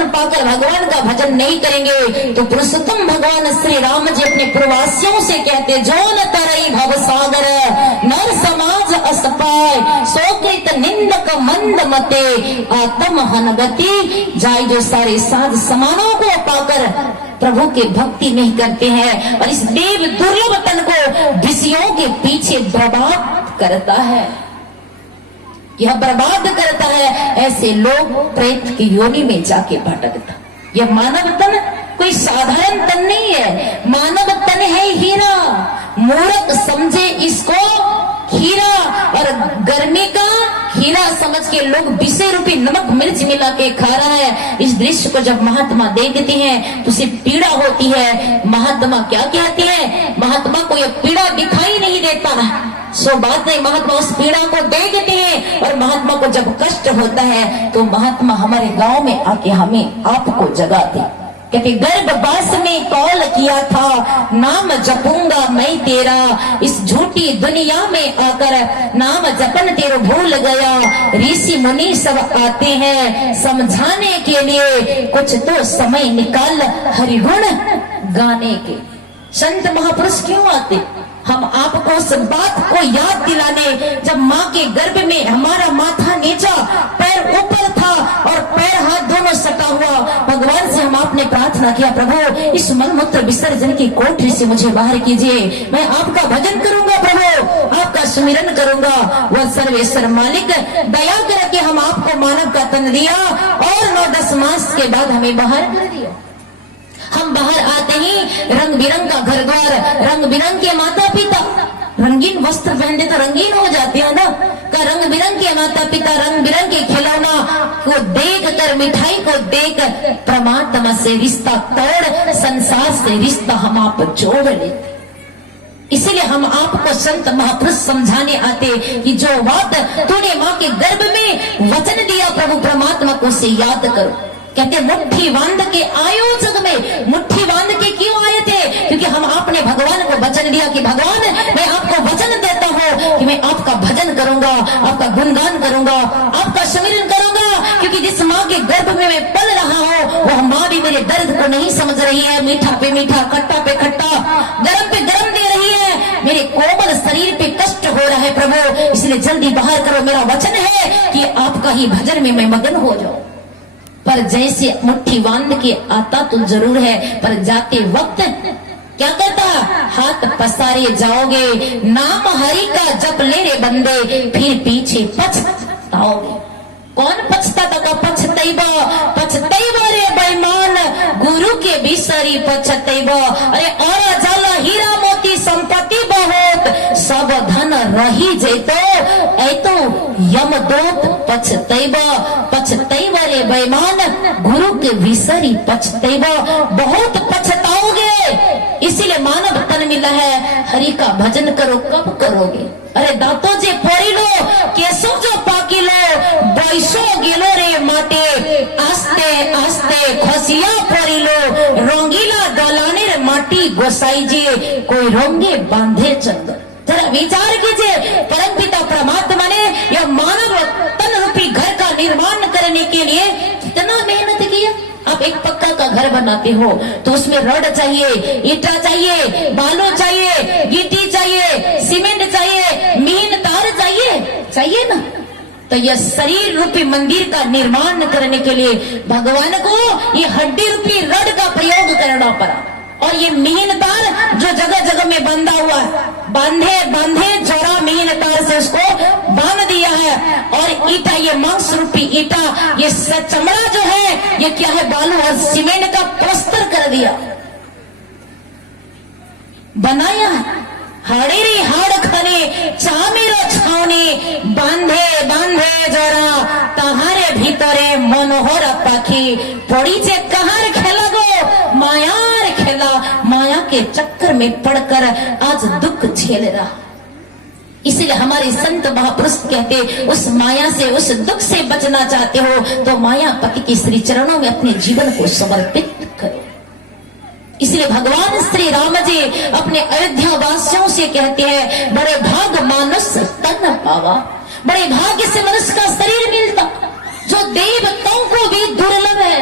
तन पाकर भगवान का भजन नहीं करेंगे तो पुरुषोत्तम भगवान श्री राम जी अपने प्रवासियों से कहते, जो न तरई भव सागर नर समाज असपाय सोकृत निंदक मंद मते आत्म हनगति जाय। जो सारे साध समानों को पाकर प्रभु के भक्ति नहीं करते हैं और इस देव दुर्लभ तन को विषयों के पीछे बर्बाद करता है, यह बर्बाद करता है, ऐसे लोग प्रेत की योनि में जाके भटकता। यह मानव तन कोई साधारण तन नहीं है, मानव तन है हीरा। मूर्ख समझे इसको हीरा और गर्मी का हीरा समझ के लोग विषय रूपी नमक मिर्च मिला के खा रहा है। इस दृश्य को जब महात्मा देखते हैं तो उसे पीड़ा होती है। महात्मा क्या कहती है? महात्मा को यह पीड़ा दिखाई नहीं देता सो बात नहीं, महात्मा उस पीड़ा को देखते हैं और महात्मा को जब कष्ट होता है तो महात्मा हमारे गांव में आके हमें आपको जगाते, कहते गर्भवास में कॉल किया था नाम जपूंगा मैं तेरा, इस झूठी दुनिया में आकर नाम जपन तेरे भूल गया। ऋषि मुनि सब आते हैं समझाने के लिए, कुछ तो समय निकाल हरिगुण गाने के। संत महापुरुष क्यों आते? हम आपको उस बात को याद दिलाने, जब माँ के गर्भ में हमारा माथा नीचा पैर ऊपर था और पैर हाथ दोनों सटा हुआ। भगवान से हम आपने प्रार्थना किया, प्रभु इस मलमूत्र विसर्जन की कोठरी से मुझे बाहर कीजिए, मैं आपका भजन करूंगा, प्रभु आपका सुमिरन करूंगा। वह सर्वेश्वर मालिक दया करके हम आपको मानव का तन दिया और 9-10 मास के बाद हमें बाहर कर दिया। हम बाहर आते ही रंग बिरंग का घर द्वार, रंग बिरंग के माता पिता, रंगीन वस्त्र पहनते तो रंगीन हो जाते हैं ना, का रंग बिरंग के माता पिता, रंग बिरंग के खिलौना को देख कर, मिठाई को देख परमात्मा से रिश्ता तोड़ संसार से रिश्ता हम आप जोड़ लेते। इसीलिए हम आपको संत महापुरुष समझाने आते कि जो बात तूने माँ के गर्भ में वचन दिया प्रभु परमात्मा को उसे याद करो। कहते मुट्ठी बांध के आयो जग में, मुट्ठी बांध के क्यों आए थे? क्योंकि हम आपने भगवान को वचन दिया कि भगवान मैं आपको वचन देता हूँ कि मैं आपका भजन करूंगा, आपका गुणगान करूंगा, आपका सुमिरन करूंगा। क्योंकि जिस माँ के गर्भ में मैं पल रहा हूँ वह माँ भी मेरे दर्द को नहीं समझ रही है, मीठा पे मीठा, खट्टा पे खट्टा, गरम पे गरम दे रही है, मेरे कोमल शरीर पे कष्ट हो रहा है प्रभु, इसलिए जल्दी बाहर करो। मेरा वचन है कि आपका ही भजन में मैं मगन हो जाऊं। पर जैसे मुट्ठी बांध के आता तो जरूर है, पर जाते वक्त क्या करता? हाथ पसारे जाओगे, नाम हरि का जप ले रे बंदे, फिर पीछे पछताओगे। कौन पछताता का? पछतैबा रे बेईमान, गुरु के बिसरी पछतैबा। अरे और जाला हीरा मोती संपत्ति बहुत, सब धन रही जेतो ऐतो यमदूत पछतैबा रे बेईमान, गुरु के विसरी पछतैबा। बहुत पछताओगे, इसीलिए मानव तन मिला है। हरि का भजन करो, कब करोगे? अरे दांतों जे फोड़ी लो, केसो जो पाकी लो, बैसो गेलो रे माटे, आस्ते आस्ते खसिया फोड़ी लो, रंगीला दलाने रे माटी गोसाई जी, कोई रोंगे बांधे चंदन। जरा विचार कीजिए, परमपिता परमात्मा ने यह मानव तन रूपी घर का निर्माण करने के लिए कितना मेहनत किया। आप एक पक्का का घर बनाते हो तो उसमें रड चाहिए, ईटा चाहिए, बालू चाहिए, गिट्टी चाहिए, सीमेंट चाहिए, मीन तार चाहिए ना। तो यह शरीर रूपी मंदिर का निर्माण करने के लिए भगवान को ये हड्डी रूपी रड का प्रयोग करना पड़ा। और ये मीन तार जो जगह जगह में बंधा हुआ है, बांधे जोड़ा मीन तार से उसको बांध दिया है। और ईटा, ये मांस रूपी ईटा, ये चमड़ा जो है, ये क्या है? बालू और सीमेंट का प्लास्टर कर दिया, बनाया है। हाड़ेरी हाड़ खने चामेरो छावनी, बांधे जोड़ा ताहारे भीतरे मनोहर पाखी, पड़ी जे कहार खेला गो मायार खेला, माया के चक्कर में पड़कर आज दुख झेल रहा। इसलिए हमारे संत महापुरुष कहते, उस माया से, उस दुख से बचना चाहते हो तो मायापति के श्री चरणों में अपने जीवन को समर्पित करो। इसलिए भगवान श्री राम जी अपने अयोध्या वासियों से कहते हैं, बड़े भाग मानुष तन पावा, बड़े भाग्य से मनुष्य का शरीर मिलता, जो देवताओं को भी दुर्लभ है।